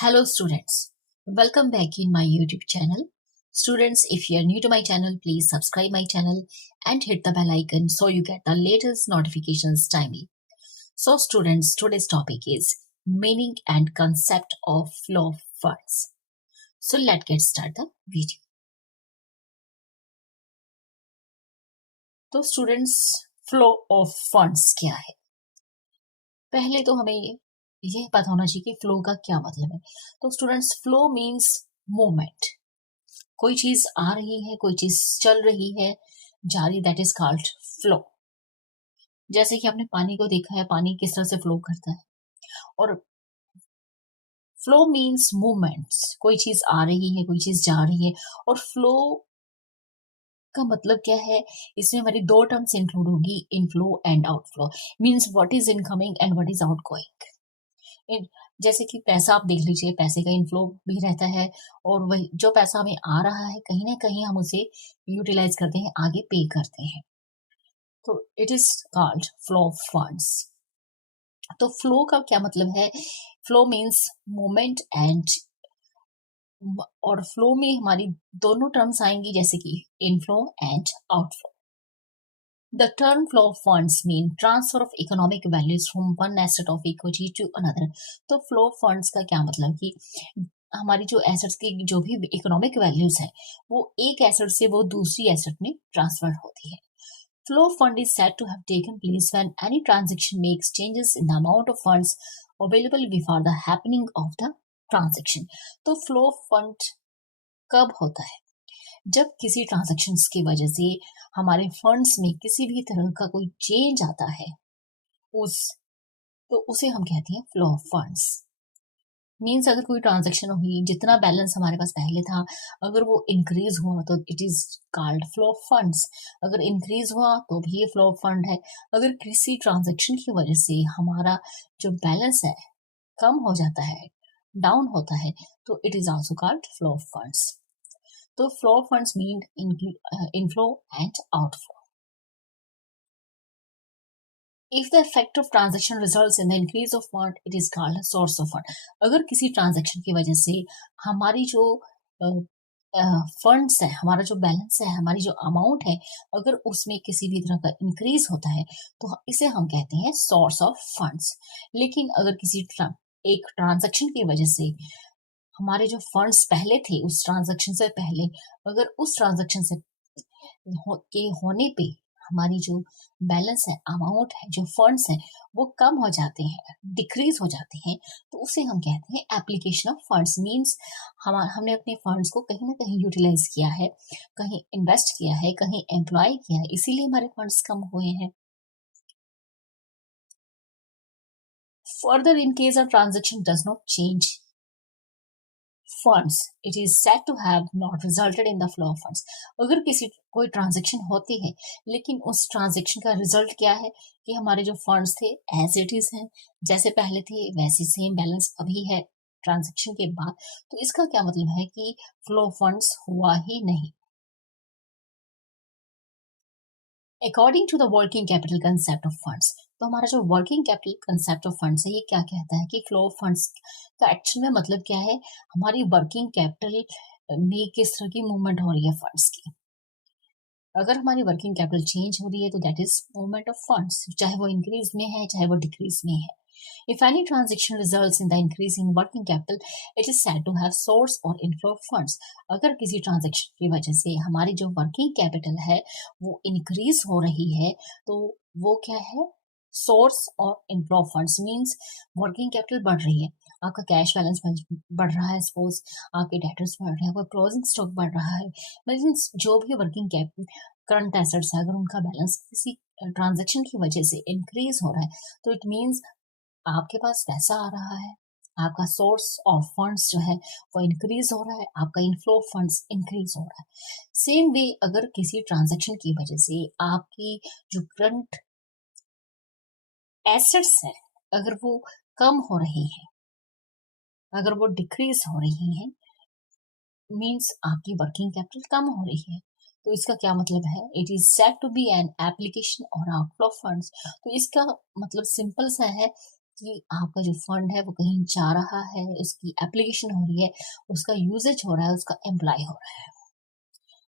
Hello students, welcome back in my YouTube channel. Students, if you are new to my channel, please subscribe my channel and hit the bell icon so you get the latest notifications timely. So students, today's topic is meaning and concept of flow of funds. So let's get start the video. तो students flow of funds क्या है? पहले तो हमें ये पता होना चाहिए कि फ्लो का क्या मतलब है. तो स्टूडेंट्स, फ्लो मीन्स मूवमेंट. कोई चीज आ रही है, कोई चीज चल रही है, जा रही, दैट इज कॉल्ड फ्लो. जैसे कि आपने पानी को देखा है, पानी किस तरह से फ्लो करता है. और फ्लो मीन्स मूवमेंट्स. कोई चीज आ रही है, कोई चीज जा रही है. और फ्लो का मतलब क्या है? इसमें हमारी दो टर्म्स इंक्लूड होगी, inflow and outflow. Means what is incoming and what is out going. जैसे कि पैसा आप देख लीजिए, पैसे का इनफ्लो भी रहता है और वही जो पैसा हमें आ रहा है, कहीं ना कहीं हम उसे यूटिलाइज करते हैं, आगे पे करते हैं. तो it is called flow of funds. तो फ्लो का क्या मतलब है? फ्लो मीन्स मोमेंट एंड, और फ्लो में हमारी दोनों टर्म्स आएंगी, जैसे कि inflow and outflow. The term flow of funds mean transfer of economic values from one asset of equity to another. तो flow of funds का क्या मतलब कि हमारी जो एसेट्स की जो भी इकोनॉमिक वैल्यूज है, वो एक एसेट से वो दूसरी एसेट में ट्रांसफर होती है. Flow of fund is said to have taken place when any transaction makes changes in the amount of funds available before the happening of the transaction. तो flow of fund कब होता है? जब किसी transaction की वजह से हमारे फंड्स में किसी भी तरह का कोई चेंज आता है, उसे हम कहते हैं फ्लो ऑफ फंड्स. मीन्स अगर कोई ट्रांजेक्शन हुई, जितना बैलेंस हमारे पास पहले था, अगर वो इंक्रीज हुआ तो it is called flow of funds. अगर इंक्रीज हुआ तो भी ये फ्लो ऑफ फंड है. अगर किसी ट्रांजेक्शन की वजह से हमारा जो बैलेंस है कम हो जाता है, डाउन होता है, तो it is also called flow of funds. तो flow of funds mean inflow and outflow. If the effect of transaction results in the increase of fund, it is called source of fund. अगर किसी transaction की वजह से हमारी जो funds है, हमारा जो बैलेंस है, हमारी जो अमाउंट है, अगर उसमें किसी भी तरह का इंक्रीज होता है, तो इसे हम कहते हैं सोर्स ऑफ फंड्स. लेकिन अगर किसी एक ट्रांजेक्शन की वजह से हमारे जो फंड्स पहले थे, उस ट्रांजैक्शन से पहले, अगर उस ट्रांजैक्शन से के होने पे हमारी जो बैलेंस है, अमाउंट है, जो फंड्स हैं, वो कम हो जाते हैं, डिक्रीज हो जाते हैं, तो उसे हम कहते हैं एप्लीकेशन ऑफ फंड्स. मीन्स हमने अपने फंड्स को कहीं ना कहीं यूटिलाइज किया है, कहीं इन्वेस्ट किया है, कहीं एम्प्लॉय किया है, इसीलिए हमारे फंड्स कम हुए हैं. Further, in case of transaction does not change funds, it is said to have not resulted in the flow of funds. अगर कोई ट्रांजेक्शन होती है, लेकिन उस ट्रांजेक्शन का रिजल्ट क्या है कि हमारे जो फंड्स थे एज इट इज हैं, जैसे पहले थे वैसे सेम बैलेंस अभी है ट्रांजेक्शन के बाद, तो इसका क्या मतलब है कि फ्लो फंड्स हुआ ही नहीं. According to the working capital concept of funds, तो हमारा जो working capital concept of funds है, ये क्या कहता है कि फ्लो ऑफ फंड्स का एक्चुअल में मतलब क्या है? हमारी वर्किंग कैपिटल में किस तरह की मूवमेंट हो रही है फंड्स की. अगर हमारी वर्किंग कैपिटल चेंज हो रही है तो that is movement of funds, चाहे वो इंक्रीज में है, चाहे वो डिक्रीज में है. If any transaction results in the increase in working capital, it is said to have source or inflow of funds. अगर किसी ट्रांजेक्शन की वजह से हमारी जो वर्किंग कैपिटल है वो इंक्रीज हो रही है, तो वो क्या है? सोर्स और inflow of funds. Means working capital बढ़ रही है, आपका कैश बैलेंस बढ़ रहा है, सपोज आपके डेटर्स बढ़ रहे हैं, कोई क्लोजिंग स्टॉक बढ़ रहा है. मीन्स जो भी वर्किंग कैपिटल करंट एसेट्स है, अगर उनका बैलेंस किसी ट्रांजेक्शन की वजह से इंक्रीज हो रहा है, तो इट मीन्स आपके पास पैसा आ रहा है, आपका सोर्स ऑफ फंड्स जो है वो इंक्रीज हो रहा है, आपका इनफ्लो फंड्स इंक्रीज हो रहा है. सेम वे, अगर किसी ट्रांजैक्शन की वजह से आपकी जो करंट एसेट्स है, अगर वो कम हो रही है, अगर वो डिक्रीज हो रही है, मीन्स आपकी वर्किंग कैपिटल कम हो रही है. तो इसका क्या मतलब है? It is said to be an application और आउटफ्लो फंड्स. तो इसका मतलब सिंपल सा है कि आपका जो फंड है वो कहीं जा रहा है, उसकी एप्लीकेशन हो रही है, उसका यूजेज हो रहा है, उसका एम्प्लॉय हो रहा है।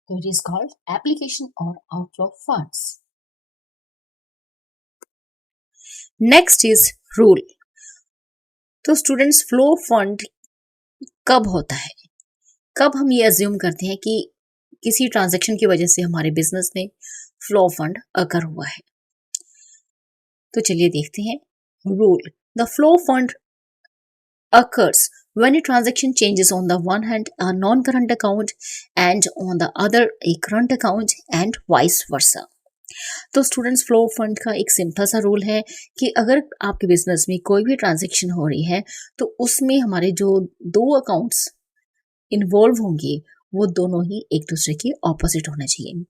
तो इट इज कॉल्ड एप्लीकेशन और outflow funds. Next is rule. तो स्टूडेंट्स, फ्लो फंड कब होता है? कब हम ये अज्यूम करते हैं कि किसी ट्रांजैक्शन की वजह से हमारे बिजनेस में फ्लो फंड अकर हुआ है? तो चलिए देखते हैं। Rule: the flow fund occurs when a transaction changes on the one hand a non-current account and on the other a current account and vice versa। तो स्टूडेंट्स, फ्लो फंड का एक simple सा रूल है कि अगर आपके business में कोई भी ट्रांजैक्शन हो रही है तो उसमें हमारे जो दो अकाउंट्स इन्वॉल्व होंगे वो दोनों ही एक दूसरे के ऑपोजिट होना चाहिए।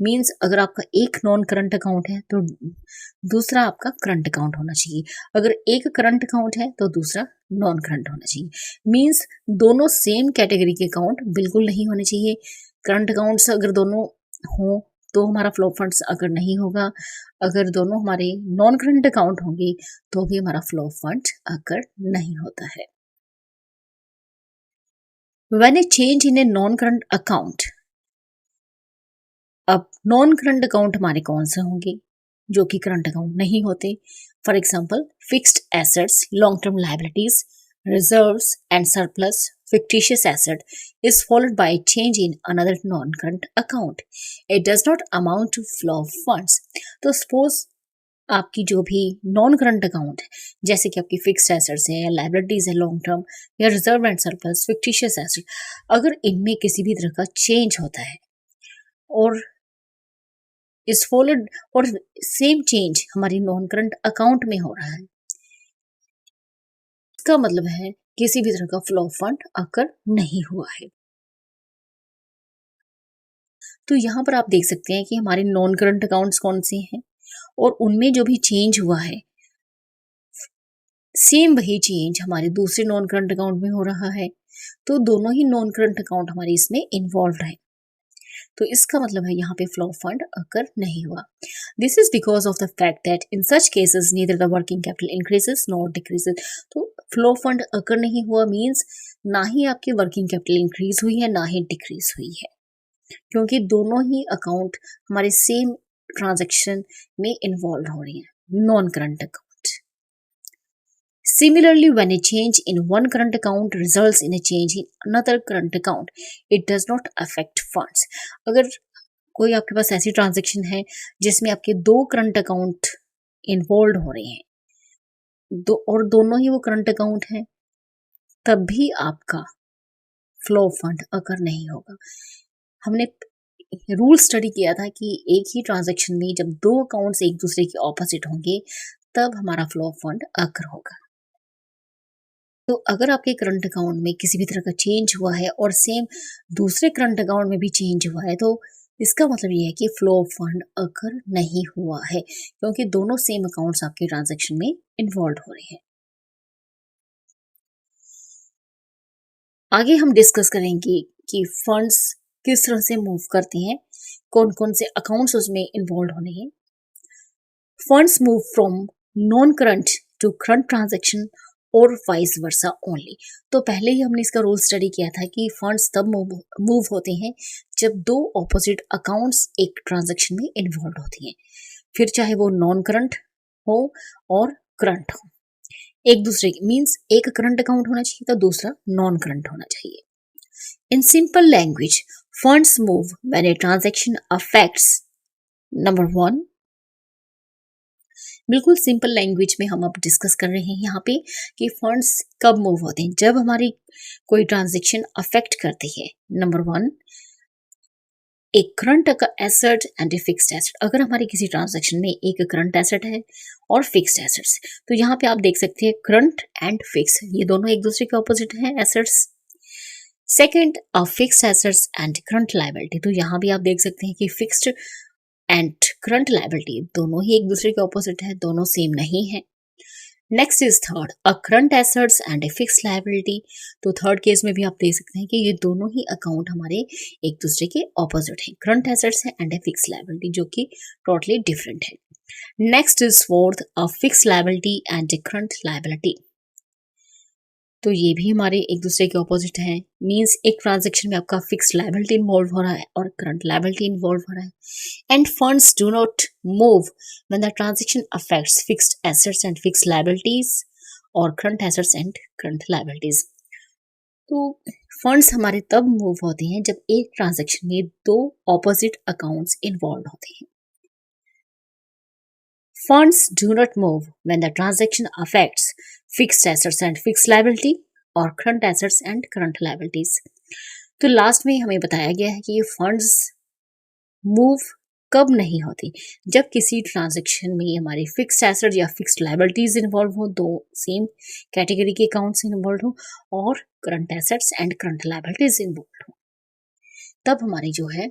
मीन्स अगर आपका एक नॉन करंट अकाउंट है तो दूसरा आपका करंट अकाउंट होना चाहिए। अगर एक करंट अकाउंट है तो दूसरा नॉन करंट होना चाहिए। मीन्स दोनों सेम कैटेगरी के अकाउंट बिल्कुल नहीं होने चाहिए। करंट अकाउंट्स अगर दोनों हों तो हमारा फ्लो फंड्स अगर नहीं होगा। अगर दोनों हमारे नॉन करंट अकाउंट होंगे तो भी हमारा फ्लो फंड अगर नहीं होता है। When a change in a non-current account, अब नॉन करंट अकाउंट हमारे कौन से होंगे जो कि करंट अकाउंट नहीं होते? For example, fixed assets, long term liabilities, reserves and surplus, fictitious asset is followed by a change in another non-current account. It does not amount to flow of funds. तो suppose आपकी जो भी non current account है, जैसे कि आपकी fixed assets है या लाइबिलिटीज है लॉन्ग टर्म, या reserve and surplus, fictitious asset, अगर इनमें किसी भी तरह का चेंज होता है और इस फॉलोड और सेम चेंज हमारी नॉन करंट अकाउंट में हो रहा है, इसका मतलब है किसी भी तरह का फ्लो फंड अकर नहीं हुआ है। तो यहां पर आप देख सकते हैं कि हमारे नॉन करंट अकाउंट्स कौन से हैं और उनमें जो भी चेंज हुआ है सेम वही चेंज हमारे दूसरे नॉन करंट अकाउंट में हो रहा है। तो दोनों ही नॉन करंट अकाउंट हमारे इसमें इन्वॉल्व है। तो इसका मतलब है यहाँ पे फ्लो फंड अकर नहीं हुआ। This is because of the fact that in such cases neither the working capital increases nor decreases. तो फ्लो फंड अकर नहीं हुआ मींस ना ही आपकी वर्किंग कैपिटल इंक्रीज हुई है ना ही डिक्रीज हुई है, क्योंकि दोनों ही अकाउंट हमारे सेम ट्रांजेक्शन में इन्वॉल्व हो रही है, non current account. Similarly, when a change in one current account results in a change in another current account, it does not affect funds. अगर कोई आपके पास ऐसी ट्रांजैक्शन है जिसमें आपके दो करंट अकाउंट इन्वॉल्व हो रहे हैं और दोनों ही वो करंट अकाउंट हैं, तब भी आपका फ्लो फंड अकर नहीं होगा। हमने रूल स्टडी किया था कि एक ही ट्रांजैक्शन में जब दो अकाउंट्स एक दूसरे के ऑपोजिट होंगे तब हमारा फ्लो फंड अकर होगा। तो अगर आपके करंट अकाउंट में किसी भी तरह का चेंज हुआ है और सेम दूसरे करंट अकाउंट में भी चेंज हुआ है तो इसका मतलब ये है कि फ्लो फंड अकर नहीं हुआ है, क्योंकि दोनों सेम अकाउंट्स आपके ट्रांजैक्शन में इन्वॉल्व हो रहे हैं। आगे हम डिस्कस करेंगे कि फंड्स किस तरह से मूव करते हैं, कौन कौन से अकाउंट्स उसमें इन्वॉल्व होने हैं। Funds move from non current to current transaction और वाइस वर्सा ओनली। तो पहले ही हमने इसका रूल स्टडी किया था कि फंड्स तब मूव होते हैं जब दो ऑपोजिट अकाउंट्स एक ट्रांजैक्शन में इन्वॉल्व होती हैं, फिर चाहे वो नॉन करंट हो और करंट हो। एक दूसरे मींस एक करंट अकाउंट होना चाहिए तो दूसरा नॉन करंट होना चाहिए। In simple language, funds move when a transaction affects number 1। बिल्कुल सिंपल लैंग्वेज में हम अब डिस्कस कर रहे हैं यहाँ पे कि फंड्स कब मूव होते हैं, जब हमारी कोई ट्रांजैक्शन अफेक्ट करती है। नंबर 1, एक current asset and a fixed asset. अगर हमारी किसी ट्रांजैक्शन में एक करंट एसेट है और फिक्स्ड एसेट्स, तो यहाँ पे आप देख सकते हैं करंट एंड फिक्स ये दोनों एक दूसरे के ऑपोजिट हैं assets. Second, fixed assets and current liability. तो यहाँ भी आप देख सकते हैं कि फिक्स्ड एंड करंट लायबिलिटी दोनों ही एक दूसरे के ऑपोजिट है, दोनों सेम नहीं है। Next is third, a current assets and a fixed liability. तो थर्ड केस में भी आप देख सकते हैं कि ये दोनों ही अकाउंट हमारे एक दूसरे के ऑपोजिट हैं, करंट एसेट्स है एंड ए फिक्स्ड लायबिलिटी, जो कि टोटली डिफरेंट है। Next is fourth a fix liability and current liability. तो ये भी हमारे एक दूसरे के ऑपोजिट हैं। मींस एक ट्रांजैक्शन में आपका फिक्स लायबिलिटी इन्वॉल्व हो रहा है और करंट लायबिलिटी इन्वॉल्व हो रहा है। And funds do not move when the transaction affects fixed assets and fixed liabilities or current assets and current liabilities. तो फंड्स हमारे तब मूव होते हैं जब एक ट्रांजैक्शन में दो ऑपोजिट अकाउंट्स इन्वॉल्व होते हैं। Funds do not move when the transaction affects fixed assets and fixed liability or current assets and current liabilities. तो लास्ट में हमें बताया गया है कि ये फंड्स मूव कब नहीं होती, जब किसी ट्रांजैक्शन में हमारे फिक्स्ड एसेट या फिक्स्ड लायबिलिटीज इन्वॉल्व हो, दो सेम कैटेगरी के अकाउंट्स इन्वॉल्व हो और current assets and current liabilities involve हो, तब हमारी जो है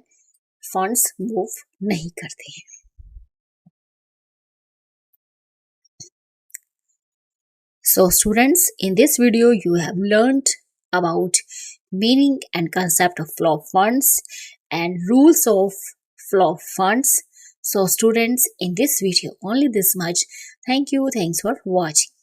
फंड्स मूव नहीं करते हैं। So students, in this video you have learned about meaning and concept of flow of funds and rules of flow of funds. So students, in this video only this much. Thank you. Thanks for watching.